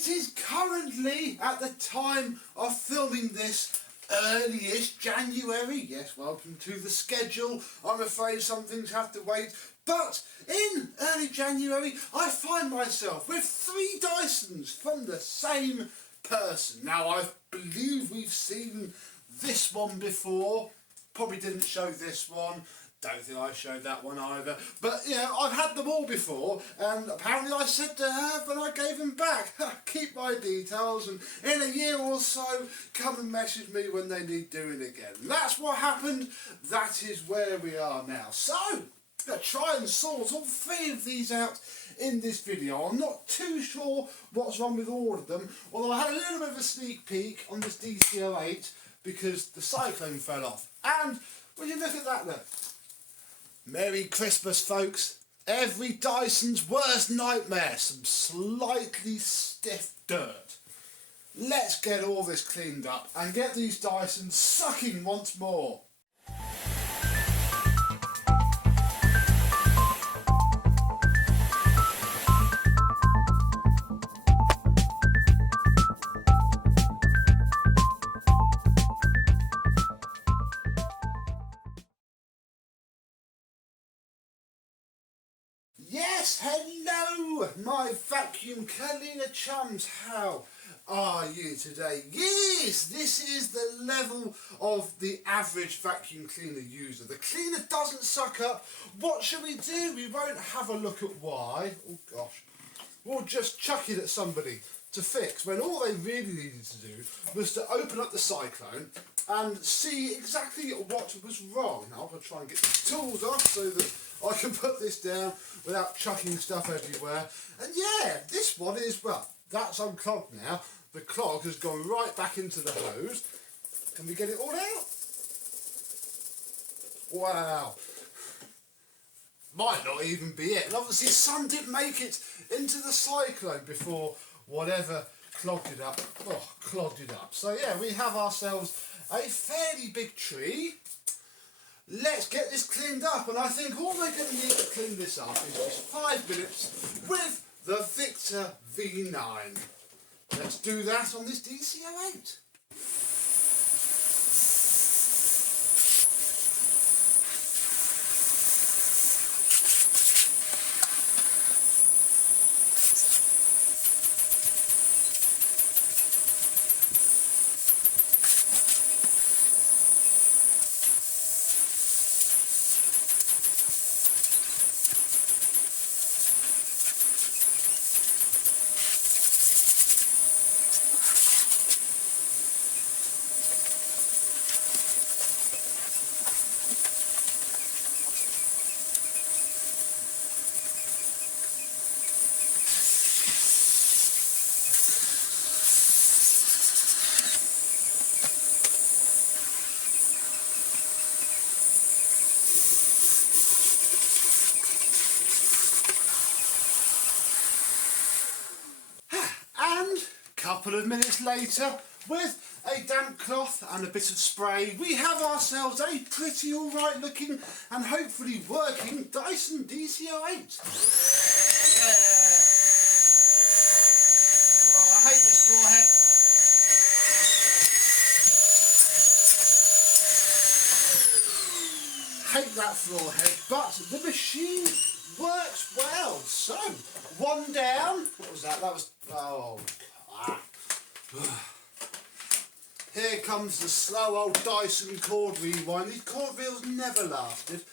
It is currently, at the time of filming this, early-ish January. Yes, welcome to the schedule. I'm afraid some things have to wait. But in early January, I find myself with 3 Dysons from the same person. Now, I believe we've seen this one before. Probably didn't show this one. Don't think I showed that one either. But, yeah, I've had them all before, and apparently I said to her when I gave them back, keep my details, and in a year or so, come and message me when they need doing again. And that's what happened. That is where we are now. So, I'm going to try and sort all 3 of these out in this video. I'm not too sure what's wrong with all of them, although I had a little bit of a sneak peek on this DC08 because the cyclone fell off. And, will you look at that look? Merry Christmas, folks. Every Dyson's worst nightmare, some slightly stiff dirt. Let's get all this cleaned up and get these Dysons sucking once more. Yes, hello, my vacuum cleaner chums. How are you today? Yes, this is the level of the average vacuum cleaner user. The cleaner doesn't suck up. What should we do? We won't have a look at why. Oh gosh. We'll just chuck it at somebody to fix, when all they really needed to do was to open up the cyclone and see exactly what was wrong. Now I'm going to try and get the tools off so that I can put this down without chucking stuff everywhere. And yeah, this one is, well, that's unclogged now. The clog has gone right back into the hose. Can we get it all out? Wow. Might not even be it. And obviously some didn't make it into the cyclone before whatever clogged it up. Oh, clogged it up. So yeah, we have ourselves a fairly big tree. Let's get this cleaned up, and I think all we're going to need to clean this up is just 5 minutes with the Victor V9. Let's do that on this DC08. Couple of minutes later, with a damp cloth and a bit of spray, we have ourselves a pretty alright looking and hopefully working Dyson DC08. Yeah. Oh, I hate this floor head. Hate that floor head, but the machine works well. So, one down. What was that? That was, oh. Here comes the slow old Dyson cord rewind. These cord reels never lasted.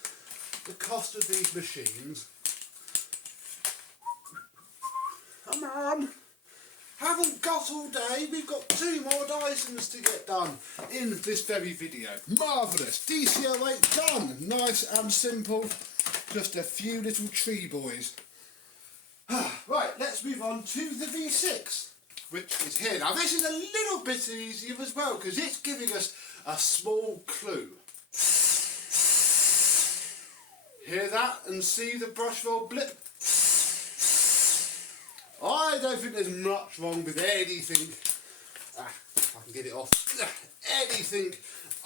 The cost of these machines. Come on. Haven't got all day. We've got 2 more Dysons to get done in this very video. Marvellous. DC08 done. Nice and simple. Just a few little tree boys. Right, let's move on to the V6. Which is here. Now this is a little bit easier as well because it's giving us a small clue. Hear that and see the brush roll blip? I don't think there's much wrong with anything. If I can get it off. Anything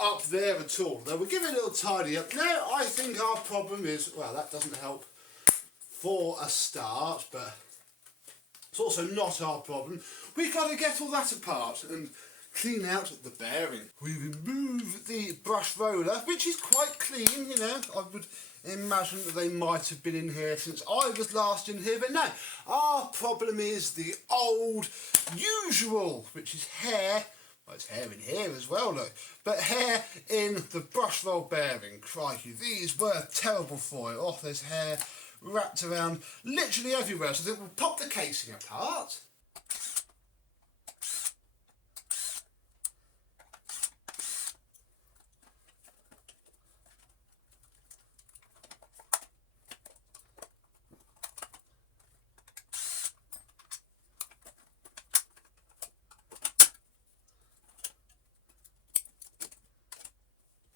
up there at all. Though we'll give it a little tidy up. Now I think our problem is, well, that doesn't help for a start, but It's also not our problem. We've got to get all that apart and clean out the bearing. We remove the brush roller, which is quite clean, you know. I would imagine that they might have been in here since I was last in here, but no. Our problem is the old usual, which is hair. Well, it's hair in here as well, look. But hair in the brush roll bearing. Crikey, these were terrible for it. Oh, there's hair wrapped around literally everywhere. So I think we'll pop the casing apart.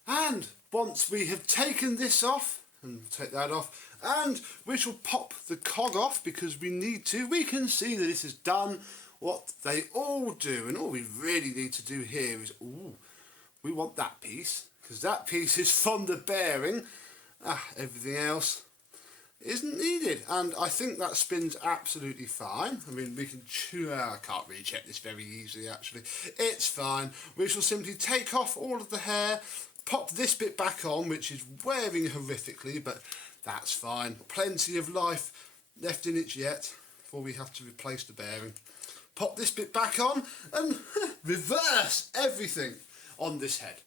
And once we have taken this off, and take that off, and we shall pop the cog off because we need to, we can see that this has done what they all do. And all we really need to do here is, we want that piece, because that piece is from the bearing. Everything else isn't needed, and I think that spins absolutely fine. I mean, we can I can't really check this very easily actually. It's fine. We shall simply take off all of the hair, pop this bit back on, which is wearing horrifically, but that's fine. Plenty of life left in it yet before we have to replace the bearing. Pop this bit back on and reverse everything on this head.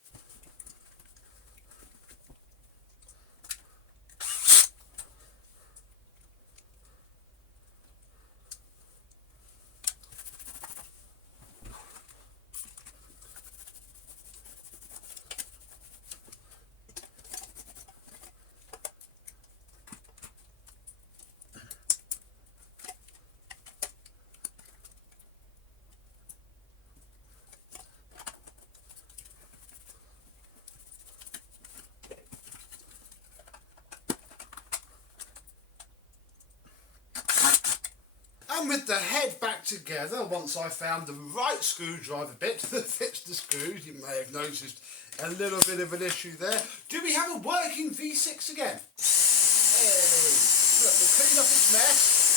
And with the head back together, once I found the right screwdriver bit that fits the screws, you may have noticed a little bit of an issue there. Do we have a working V6 again? Hey, look, we'll clean up its mess.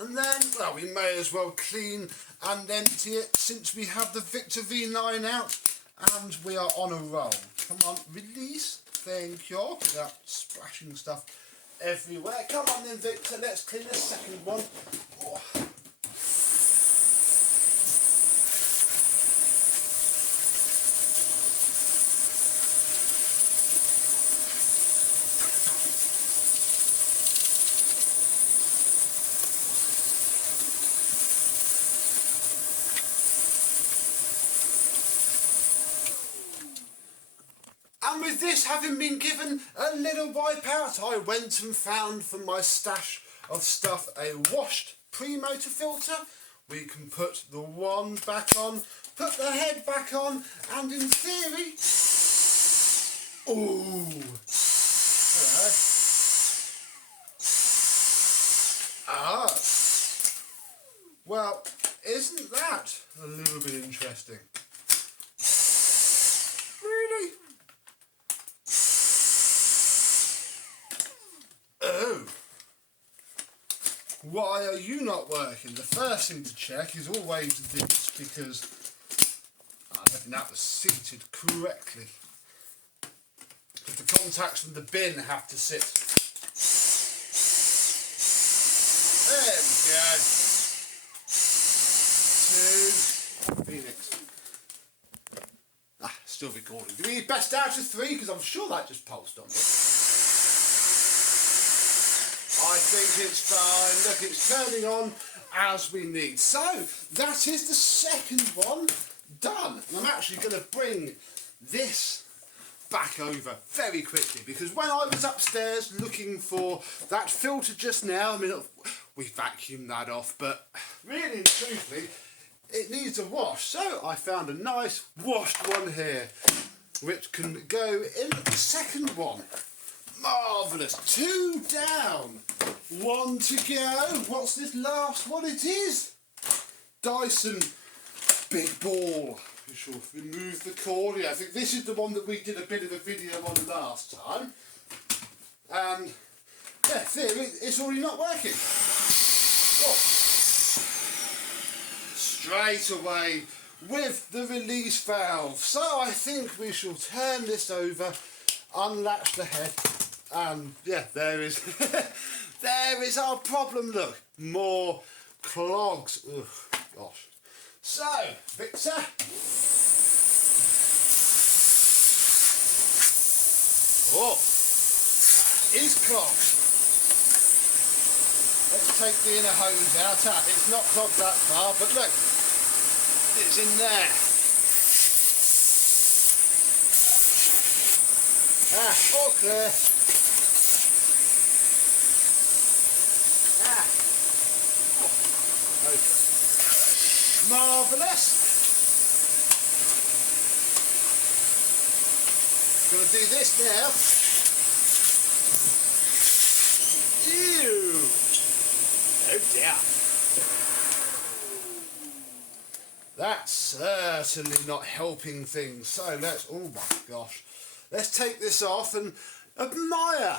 And then, well, we may as well clean and empty it since we have the Victor V9 out and we are on a roll. Come on, release. Thank you. Without splashing stuff everywhere. Come on then, Victor, let's clean the second one. Oh. And with this having been given a little wipe out, I went and found from my stash of stuff a washed pre-motor filter. We can put the wand back on, put the head back on, and in theory... Ooh! Hello. Well, isn't that a little bit interesting? Really? Why are you not working? The first thing to check is always this, because I don't think that was seated correctly. Because the contacts from the bin have to sit. There we go. 2 Phoenix. Still recording. Do we need best out of 3? Because I'm sure that just pulsed on me. I think it's fine. Look, it's turning on as we need. So, that is the second one done. And I'm actually going to bring this back over very quickly, because when I was upstairs looking for that filter just now, I mean, we vacuumed that off, but really and truthfully, it needs a wash. So I found a nice washed one here, which can go in the second one. Marvellous. 2 down. 1 to go. What's this last one? It is Dyson Big Ball. We shall remove the cord. Yeah, I think this is the one that we did a bit of a video on last time. and yeah, theory, it's already not working. Oh. Straight away with the release valve. So I think we shall turn this over, unlatch the head, and yeah, there is there is our problem. Look, more clogs. Ugh, gosh. So, Victor, oh, that is clogged. Let's take the inner hose out. It's not clogged that far, but look, it's in there. All clear. Okay. Marvellous. Gonna do this now. Ew. Oh dear. That's certainly not helping things. So let's, oh my gosh. Let's take this off and admire.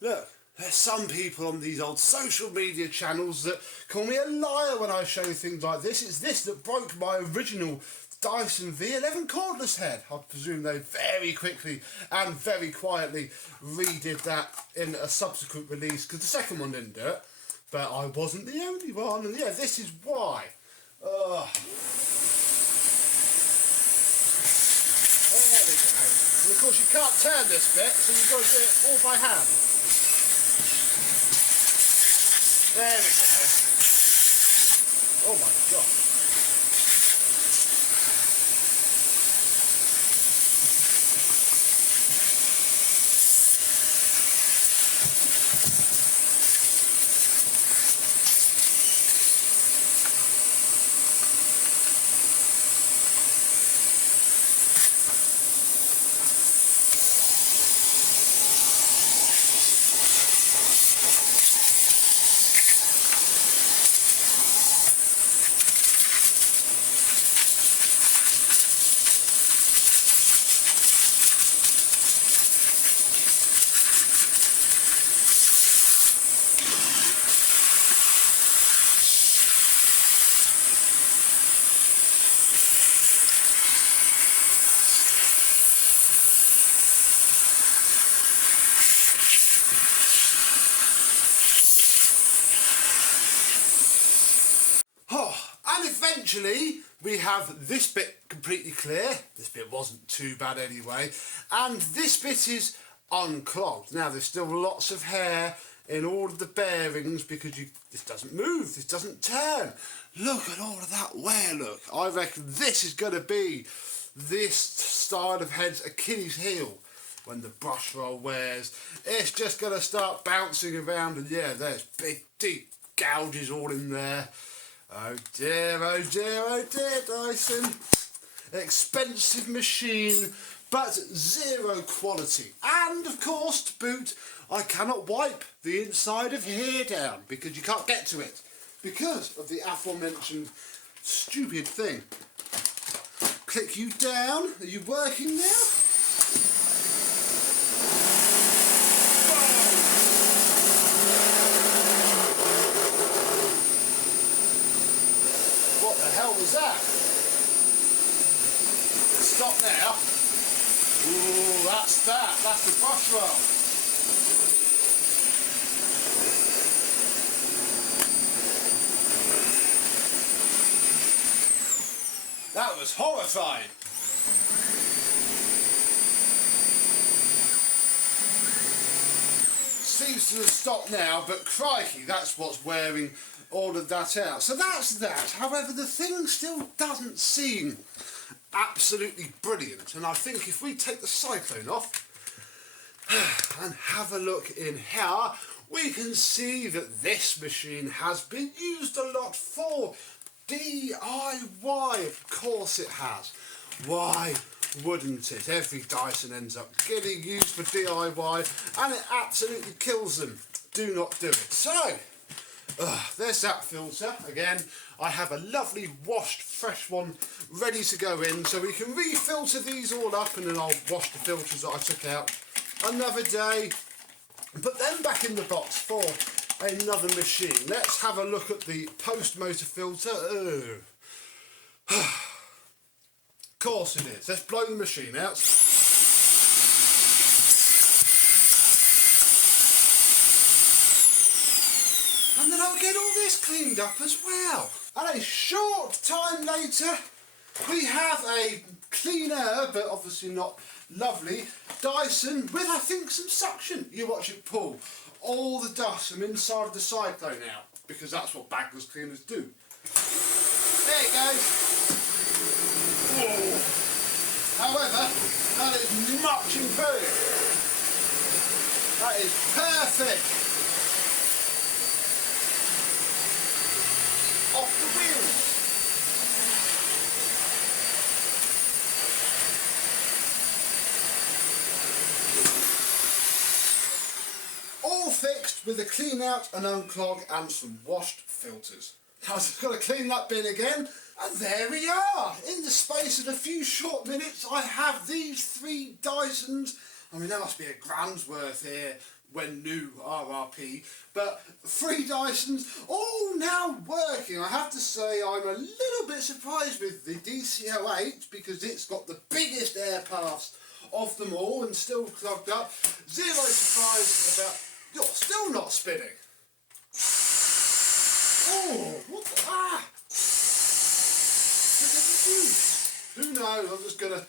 Look, there's some people on these old social media channels that call me a liar when I show things like this. It's this that broke my original Dyson V11 cordless head. I presume they very quickly and very quietly redid that in a subsequent release because the second one didn't do it. But I wasn't the only one, and yeah, this is why. There we go. And of course you can't turn this bit, so you've got to do it all by hand. There we go. Oh my God. And eventually we have this bit completely clear. This bit wasn't too bad anyway. And this bit is unclogged. Now there's still lots of hair in all of the bearings because this doesn't move, this doesn't turn. Look at all of that wear, look. I reckon this is going to be this style of head's Achilles heel. When the brush roll wears, it's just going to start bouncing around, and yeah, there's big deep gouges all in there. Oh dear, oh dear, oh dear, Dyson. Expensive machine, but zero quality. And of course, to boot, I cannot wipe the inside of here down because you can't get to it because of the aforementioned stupid thing. Click you down. Are you working now? What the hell was that? Stop now. Ooh, that's that. That's the brush roll. That was horrifying. Seems to have stopped now, but crikey, that's what's wearing all of that out. So that's that. However, the thing still doesn't seem absolutely brilliant. And I think if we take the cyclone off and have a look in here, we can see that this machine has been used a lot for DIY. Of course it has. Why wouldn't it? Every Dyson ends up getting used for DIY and it absolutely kills them. Do not do it. So, there's that filter. Again, I have a lovely washed fresh one ready to go in, so we can refilter these all up and then I'll wash the filters that I took out another day. put them back in the box for another machine. Let's have a look at the post motor filter. Of course it is. Let's blow the machine out. And then I'll get all this cleaned up as well. And a short time later, we have a cleaner, but obviously not lovely, Dyson with, I think, some suction. You watch it pull all the dust from inside of the cyclone out, because that's what bagless cleaners do. There it goes. Whoa. However, that is much improved. That is perfect. Off the wheels. All fixed with a clean out and unclog and some washed filters. I've just got to clean that bin again, and there we are. In the space of a few short minutes, I have these 3 Dysons. I mean, there must be a grand's worth here when new RRP, but 3 Dysons all now working. I have to say I'm a little bit surprised with the DC08 because it's got the biggest air pass of them all and still clogged up. Zero surprise about you're still not spinning. Oh, what the, who knows, I'm just going to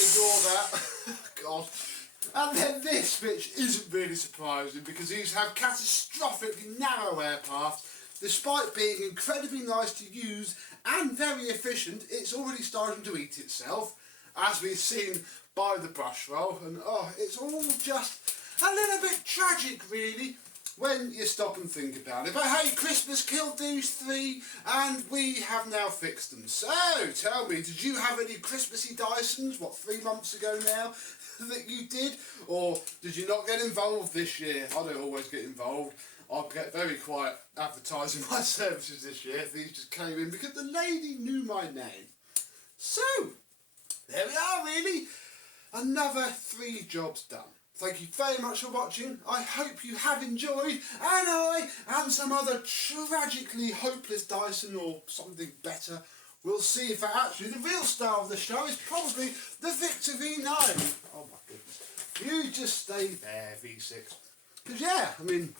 ignore that. God. And then this, which isn't really surprising because these have catastrophically narrow air paths. Despite being incredibly nice to use and very efficient, it's already starting to eat itself, as we've seen by the brush roll. And oh, it's all just a little bit tragic, really, when you stop and think about it. But hey, Christmas killed these 3 and we have now fixed them. So, tell me, did you have any Christmassy Dysons, 3 months ago now, that you did? Or did you not get involved this year? I don't always get involved. I'll get very quiet advertising my services this year. These just came in because the lady knew my name. So, there we are, really. Another 3 jobs done. Thank you very much for watching. I hope you have enjoyed, and I and some other tragically hopeless Dyson or something better. We'll see if actually the real star of the show is probably the Victor V9. Oh my goodness. You just stay there, V6. Because yeah, I mean,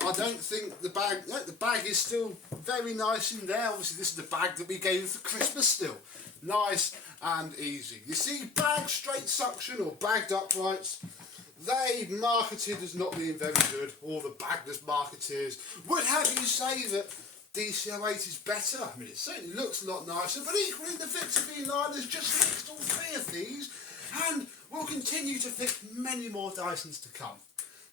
I don't think the bag is still very nice in there. Obviously this is the bag that we gave for Christmas still. Nice and easy. You see, bag straight suction or bagged uprights, they marketed as not being very good, or the bagless marketeers would have you say that DC08 is better. I mean, it certainly looks a lot nicer, but equally the Victor V9 has just fixed all 3 of these, and will continue to fix many more Dysons to come.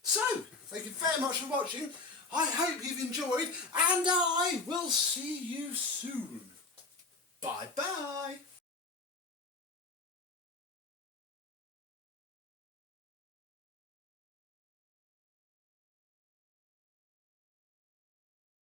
So, thank you very much for watching. I hope you've enjoyed, and I will see you soon. Bye bye.